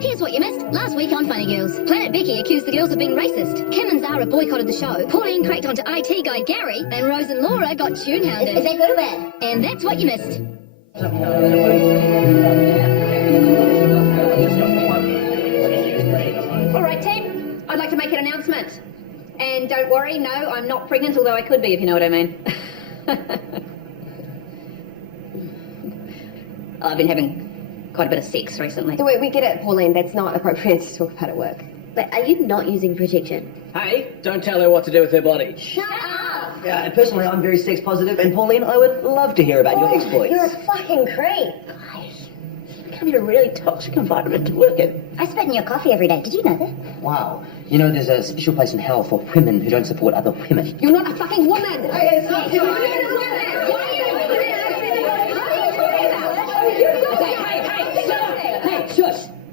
Here's what you missed. Last week on Funny Girls, Planet Becky accused the girls of being racist. Kim and Zara boycotted the show. Pauline cracked onto IT guy Gary, and Rose and Laura got tune-hounded. Is that good or bad? And that's what you missed. All right, team. I'd like to make an announcement. And don't worry, no, I'm not pregnant, although I could be, if you know what I mean. I've been having quite a bit of sex recently. We get it, Pauline. That's not appropriate to talk about at work. But are you not using protection? Hey, don't tell her what to do with her body. Shut up! Yeah, and personally, I'm very sex positive, and Pauline, I would love to hear about your exploits. You're a fucking creep. Guys, it's becoming a really toxic environment to work in. I spit in your coffee every day. Did you know that? Wow. You know, there's a special place in hell for women who don't support other women. You're not a fucking woman! Hey, shush!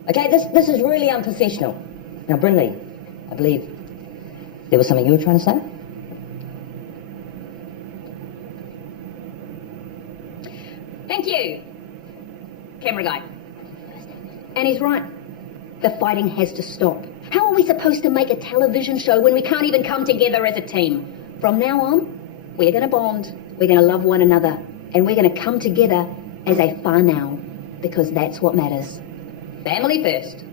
Okay, this is really unprofessional. Now, Brinley, I believe there was something you were trying to say? Thank you, camera guy. And he's right. The fighting has to stop. How are we supposed to make a television show when we can't even come together as a team? From now on, we're going to bond, we're going to love one another, and we're going to come together as a whānau, because that's what matters. Family first.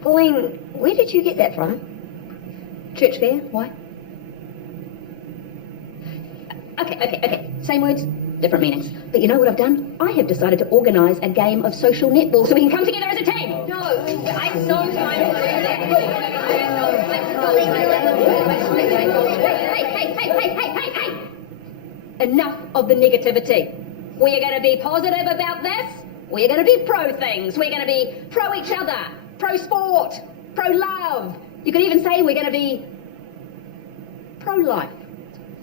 Pauline, where did you get that from? Church fair, why? Okay. Same words, different meanings. But you know what I've done? I have decided to organise a game of social netball so we can come together as a team. No, I'm so trying to do that. Hey. Enough of the negativity. We are going to be positive about this. We are going to be pro things. We're going to be pro each other, pro sport, pro love. You could even say we're going to be pro life.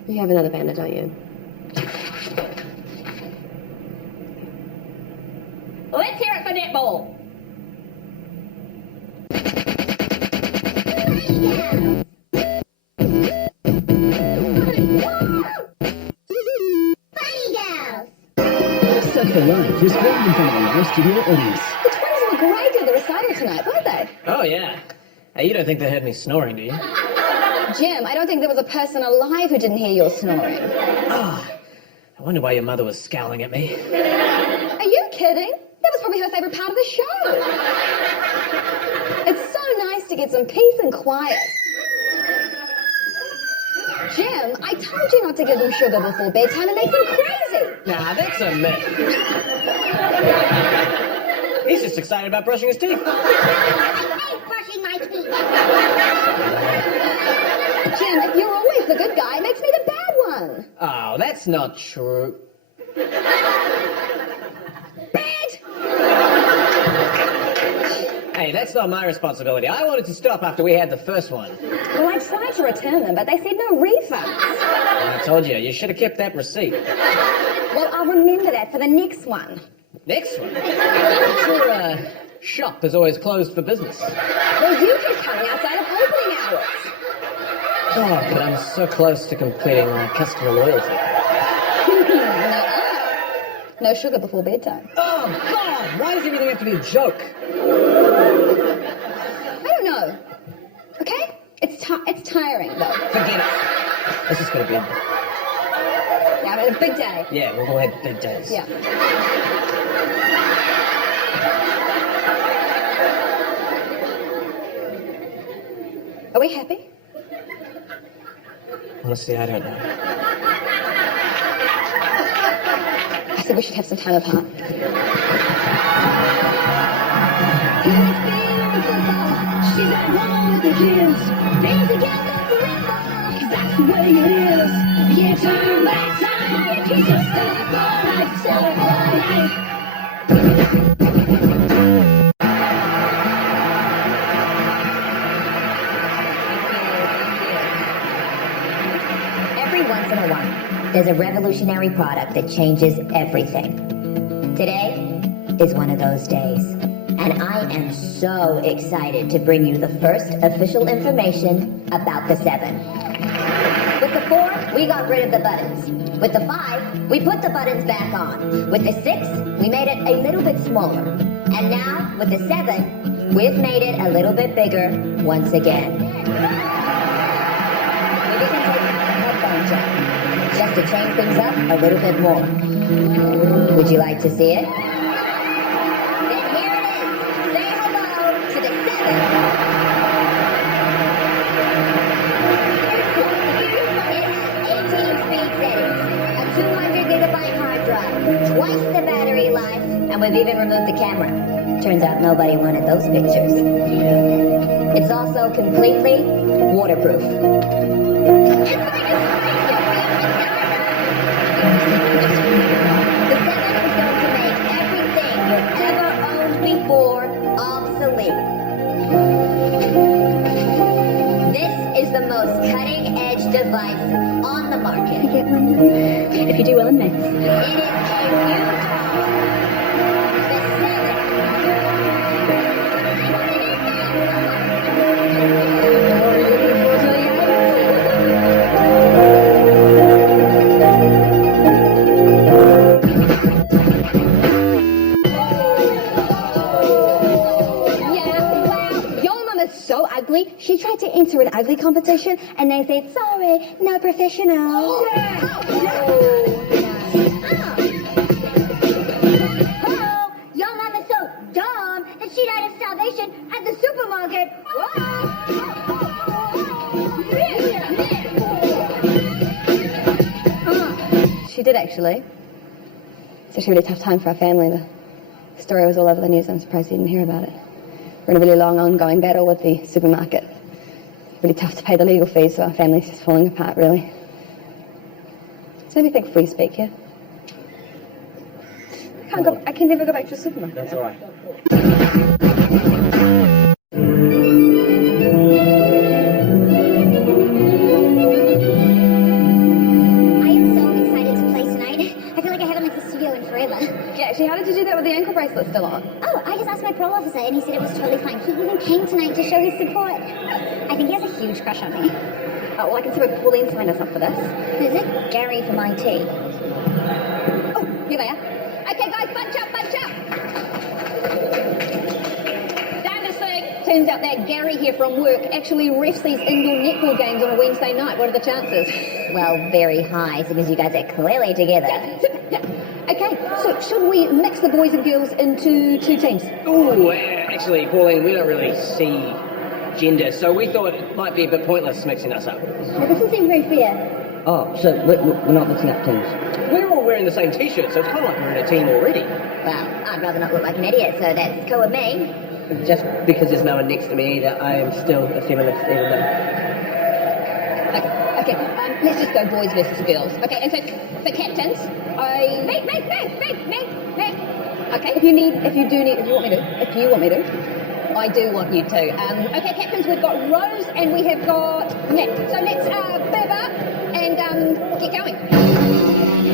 You have another banner, don't you? Let's hear it for netball. Set for life is filmed in front of a live studio audience. The twins were great at the recital tonight, weren't they? Oh, yeah. Hey, you don't think they heard me snoring, do you? Jim, I don't think there was a person alive who didn't hear your snoring. I wonder why your mother was scowling at me. Are you kidding? That was probably her favourite part of the show. It's so nice to get some peace and quiet. Jim, I told you not to give them sugar before bedtime. It makes them crazy. Nah, that's a myth. He's just excited about brushing his teeth. I hate brushing my teeth. Jim, if you're always the good guy, it makes me the bad one. Oh, that's not true. Bad! Hey, that's not my responsibility. I wanted to stop after we had the first one. Well, I tried to return them, but they said no refunds. I told you should have kept that receipt. Well, I'll remember that for the next one. Next one? Your shop is always closed for business. Well, you keep coming outside of opening hours. Oh, but I'm so close to completing my customer loyalty. No sugar before bedtime. Oh, God! Why does everything have to be a joke? I don't know. Okay? It's tiring, though. Forget it. This is going to be... Yeah, I'm having a big day. Yeah, we'll go ahead big days. Yeah. Are we happy? Honestly, I don't know. I think we should have some time apart. She's at home with the kids. Stay together forever, 'cause that's the way it is. You can't turn back time. You just celebrate life. Every once in a while, there's a revolutionary product that changes everything. Today is one of those days. And I am so excited to bring you the first official information about the 7. With the 4, we got rid of the buttons. With the 5, we put the buttons back on. With the 6, we made it a little bit smaller. And now, with the 7, we've made it a little bit bigger once again. We've even taken out the headphone jack, just to change things up a little bit more. Would you like to see it? Then here it is. Say hello to the 7. It has 18 speed settings, a 200 gigabyte hard drive, twice the battery life, and we've even removed the camera. Turns out nobody wanted those pictures. It's also completely waterproof. The 7 is going to make everything you've ever owned before obsolete. This is the most cutting-edge device on the market. Get one. If you do well in maths. It is a new doll. The So ugly, she tried to enter an ugly competition and they said, sorry, no professional. Oh, your mama's so dumb that she died of starvation at the supermarket. She did actually. It's actually a really tough time for our family. The story was all over the news. I'm surprised you didn't hear about it. We're in a really long, ongoing battle with the supermarket. Really tough to pay the legal fees, so our family's just falling apart, really. So maybe think free speak here. I can never go back to the supermarket. That's all right. I am so excited to play tonight. I feel like I haven't left the studio in forever. Yeah, actually, how did you do that with the ankle bracelet still on? Oh, I just asked my parole officer and he said it was totally fine. He even came tonight to show his support. I think he has a huge crush on me. Oh, well, I can see where Pauline signed us up for this. Who's it? Gary from IT. Oh, here they are. Okay, guys, bunch up, bunch up. Down to see. Turns out that Gary here from work actually refs these indoor netball games on a Wednesday night. What are the chances? Well, very high, because you guys are clearly together. Yeah. Okay, so should we mix the boys and girls into 2 teams? Oh, actually, Pauline, we don't really see gender, so we thought it might be a bit pointless mixing us up. That doesn't seem very fair. Oh, so we're not mixing up teams. We're all wearing the same t-shirt, so it's kind of like we're in a team already. Well, I'd rather not look like an idiot, so that's cool with me. Just because there's no one next to me either, I am still a feminist, even though... Okay, let's just go boys versus girls. Okay, and so for captains, me. Okay, if you want me to, I do want you to. Okay, captains, we've got Rose and we have got Nick. So let's bev up and get going.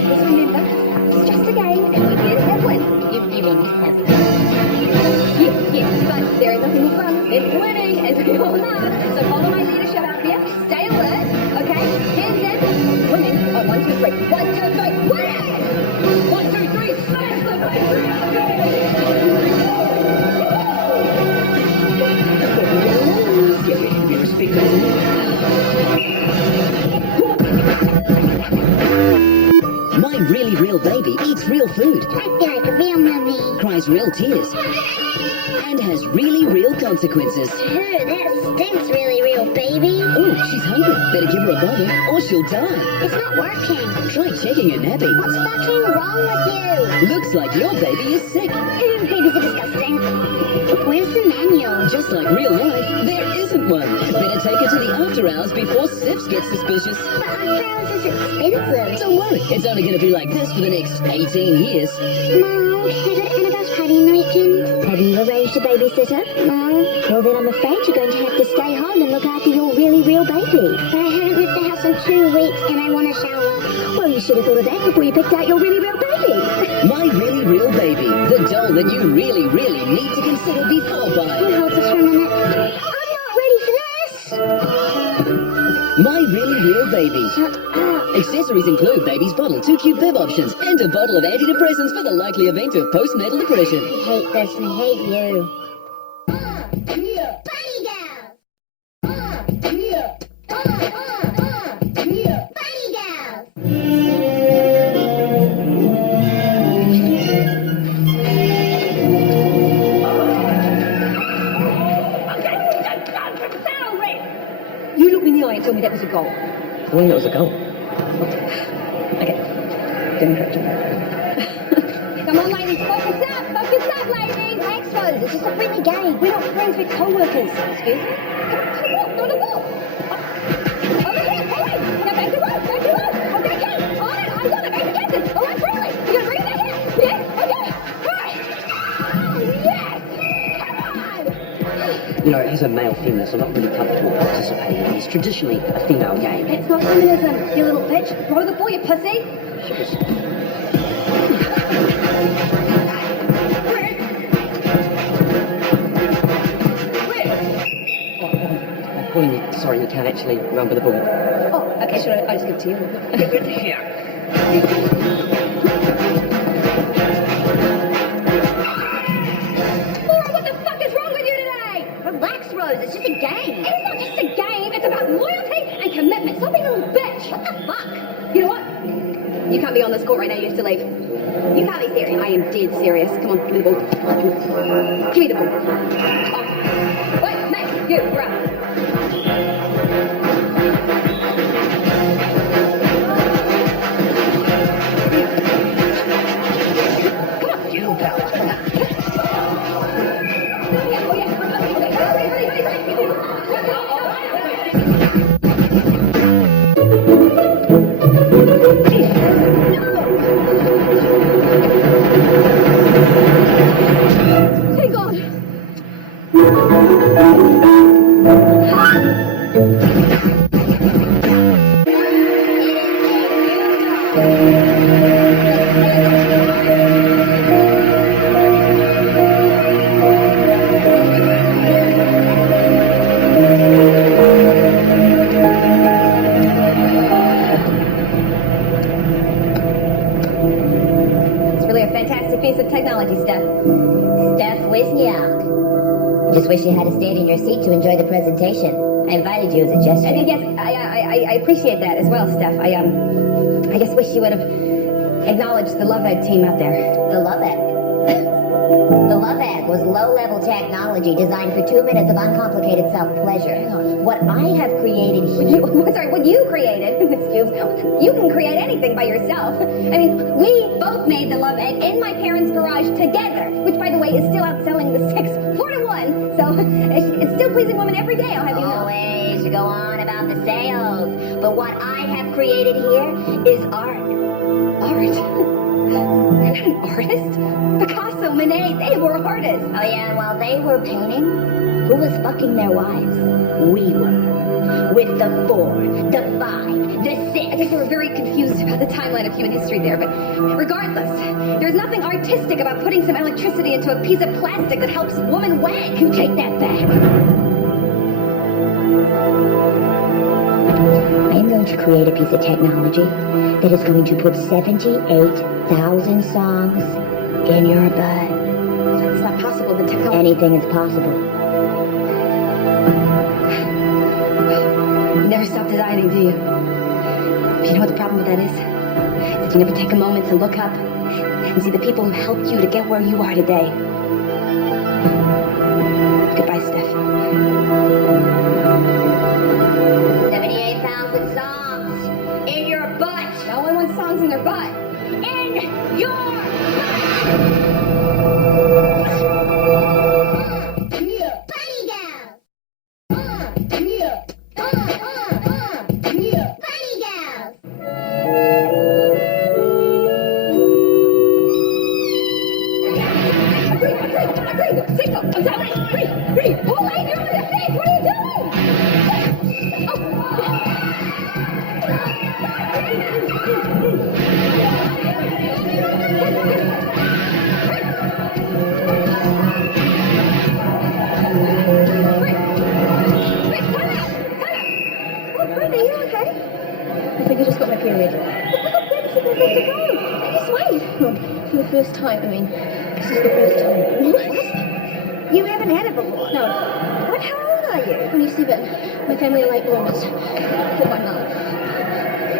Just remember, it's just a game and we're here to have one. You mean have Yes, but there is nothing more fun than winning, as we all know. So follow my leadership out there, stay alert, okay? Hands in, winning. Oh, 1, 2, 3. 1, 2, 3, winning! 1, 2, 3, smash the Yeah, we need to be respectful. My really real baby eats real food, I feel like a real mummy. cries real tears, and has really real consequences. Ooh, that stinks really real, baby. Oh, she's hungry. Better give her a bottle or she'll die. It's not working. Try checking her nappy. What's fucking wrong with you? Looks like your baby is sick. Ooh, babies are disgusting. Where's the manual? Just like real life, there isn't one. Better take her to the after hours before Sips gets suspicious. But after hours is expensive. Don't worry, it's only going to be like this for the next 18 years. Mom, can I go to Annabelle's party in the weekend? Have you arranged a babysitter? No. Well, then I'm afraid you're going to have to stay home and look after your really real baby. But I haven't left the house in 2 weeks and I want a shower. Well, you should have thought of that before you picked out your really real baby. My really real baby, the doll that you really, really need to consider before buying. Can you hold this for a minute? I'm not ready for this. My really real baby. Shut up. Accessories include baby's bottle, 2 cute bib options, and a bottle of antidepressants for the likely event of postnatal depression. I hate this. I hate you. Bunny gals. Bunny gals. You looked me in the eye and told me that was a goal. When it was a goal. Okay. Didn't hurt you. Come on, ladies, focus up, ladies. Expos, it's just a friendly game. We're not friends, we're co-workers. Excuse me? Come on, the ball. Over here, hey. Now back to road. Okay, get it. On it, I got it. Back to captain. All right, friendly. You gonna bring it back here? Yeah, okay. All right. Oh, yes. Come on. You know, as a male feminist, I'm not really comfortable participating in this traditionally a female game. It's not feminism, you little bitch. Throw the ball, you pussy. Sorry, you can't actually run with the ball. Oh, okay, sure, I'll just give it to you. Give it here. Laura, what the fuck is wrong with you today? Relax, Rose. It's just a game. It's not just a game, it's about loyalty and commitment. Stop being a little bitch. What the fuck? You know what? You can't be on this court right now, you have to leave. You can't be serious. I am dead serious. Come on, give me the ball. Give me the ball. Oh. Wait, Max, you, we're up. Thank God. It's really a fantastic piece of technology, Steph. Steph Wozniak. I just wish you had stayed in your seat to enjoy the presentation. I invited you as a gesture. Yes, I appreciate that as well, Steph. I just wish you would have acknowledged the Love Egg team out there. The Love Egg. The Love Egg was low-level technology designed for 2 minutes of uncomplicated self-pleasure. What I have created here... What you created, Miss Cubes, you can create anything by yourself. I mean, we both made the Love Egg in my parents' garage together, which, by the way, is still outselling the 6 4-to-1. So it's still pleasing women every day, I'll have you know. Always go on about the sales. But what I have created here is art. Art? You're not an artist? Picasso, Monet, they were artists. Oh yeah, and while they were painting, who was fucking their wives? We were. With the 4, the 5, the 6. I think they were very confused about the timeline of human history there, but regardless, there's nothing artistic about putting some electricity into a piece of plastic that helps a woman wank. You take that back. I am going to create a piece of technology that is going to put 78,000 songs in your butt. It's not possible, the technology... Anything is possible. You never stop designing, do you? But you know what the problem with that is? That you never take a moment to look up and see the people who helped you to get where you are today. Goodbye, Steph. 78,000 songs in your butt. No one wants songs in their butt. In your butt. Bunny gals. Bunny gals. Signal! I'm sorry! Breathe! Hold on! You're on your feet! What are you doing? Are you okay? first time. I mean, this is the first time. What? You haven't had it before? No. What? How old are you? 27. My family are late bloomers. For my mum.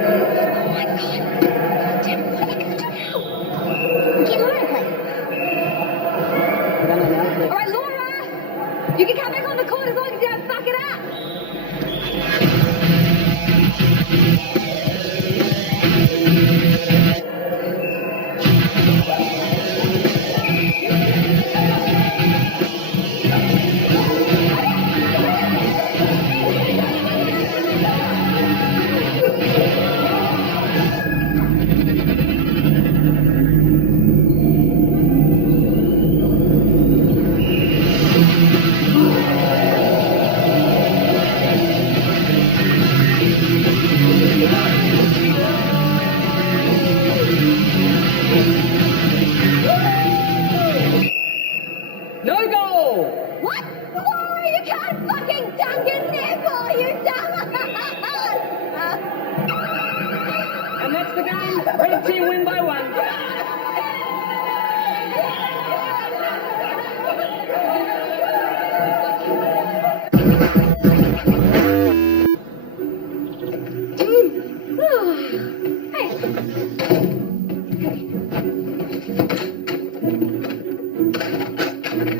Oh my God. Damn, what are you going to do now? Get Laura, please. All right, Laura! You can come back on the court as long as you don't fuck it up. No goal! What? Laura, you can't fucking dunk in netball, you dumbass! And that's the game. Red team win by 1.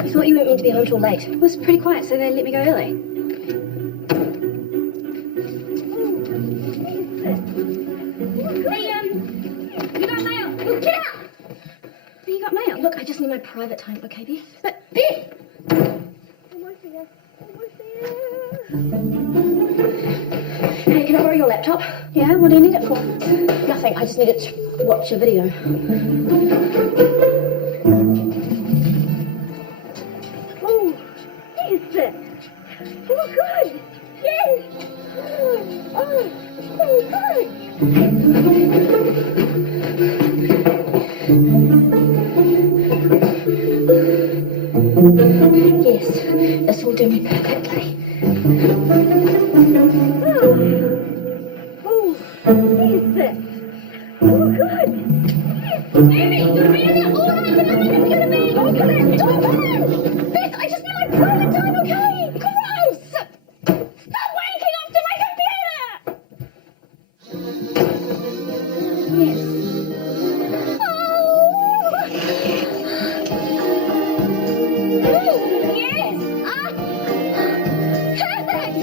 I thought you weren't meant to be home till late. It was pretty quiet, so they let me go early. Hey, you got mail. Look, get out! You got mail. Look, I just need my private time, okay, Beth? But, Beth! Hey, can I borrow your laptop? Yeah, what do you need it for? Nothing, I just need it to watch a video. Oh, yes. Oh, good. Yes. Oh, so good. Yes, this will do me perfectly. Oh, yes. Oh, good. Amy, you're really all right, but nothing's gonna be. Don't come in, don't come in! Beth, I just need my private time, okay? Gross! Stop wanking off to my computer! Yes. Oh! Yes! Perfect!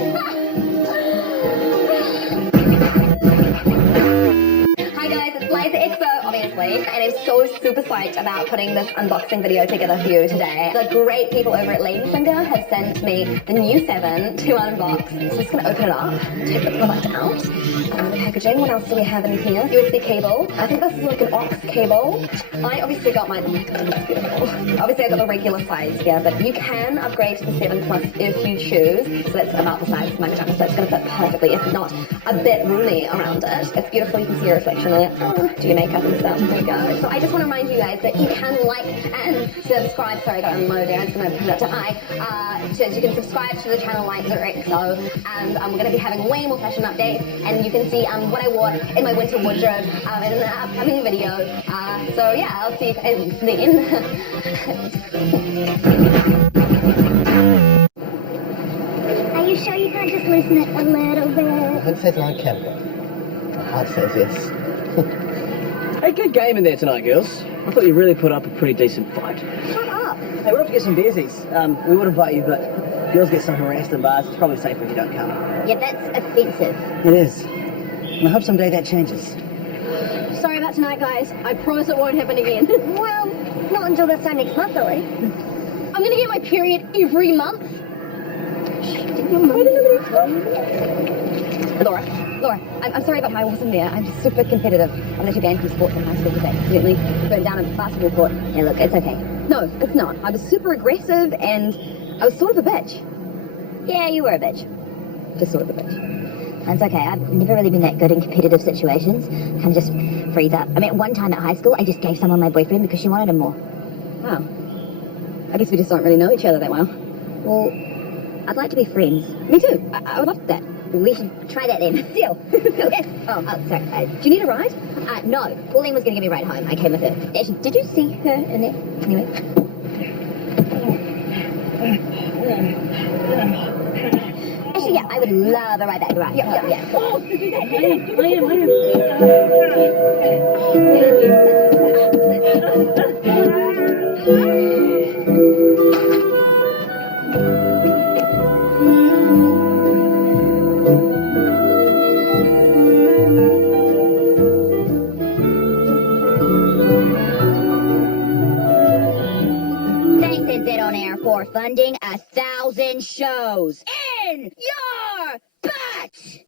Hi guys, it's Liza Expo, obviously, and I'm so super psyched about putting this unboxing video together for you today. The great people over at Ladyfinger have sent me the new 7 to unbox. So I'm just going to open it up, take the product out. The packaging, what else do we have in here? USB cable. I think this is like an aux cable. I obviously got my, oh my god, that's beautiful. Obviously I got the regular size here, but you can upgrade to the 7 Plus if you choose. So that's about the size of my junk, so it's going to fit perfectly, if not a bit roomy around it. It's beautiful, you can see your reflection in it. Do your makeup and stuff, there you go. So I just want to remind you guys that you can like and subscribe. Sorry, I got a mode there, I'm just going to put it to I. So you can subscribe to the channel Liza Expo, and we're going to be having way more fashion updates, and you can see what I wore in my winter wardrobe in an upcoming video. So yeah, I'll see you guys then. Are you sure you can't just loosen it a little bit? Who says on camera? My heart says yes. Hey, good game in there tonight, girls. I thought you really put up a pretty decent fight. Shut up. Hey, we're off to get some beersies. We would invite you, but girls get some harassed in bars. It's probably safer if you don't come. Yeah, that's offensive. It is. And I hope someday that changes. Sorry about tonight, guys. I promise it won't happen again. Well, not until this time next month, though. I'm going to get my period every month. Laura, I'm sorry about how I wasn't there. I'm just super competitive. I was actually banned from sports in high school because I accidentally burned down a basketball court. Yeah, look, it's okay. No, it's not. I was super aggressive and I was sort of a bitch. Yeah, you were a bitch. Just sort of a bitch. That's okay. I've never really been that good in competitive situations. I just freeze up. I mean, one time at high school, I just gave someone my boyfriend because she wanted him more. Wow. I guess we just don't really know each other that well. Well, I'd like to be friends. Me too. I would love that. We should try that then. Deal. Yes. Oh, sorry. Do you need a ride? No. Pauline was going to give me a ride home. I came with her. Actually, did you see her in there? Anyway. Actually, yeah, I would love a ride back. Right. Yeah. Oh, Thanks, NZ On Air, for funding 1,000 shows in your butt!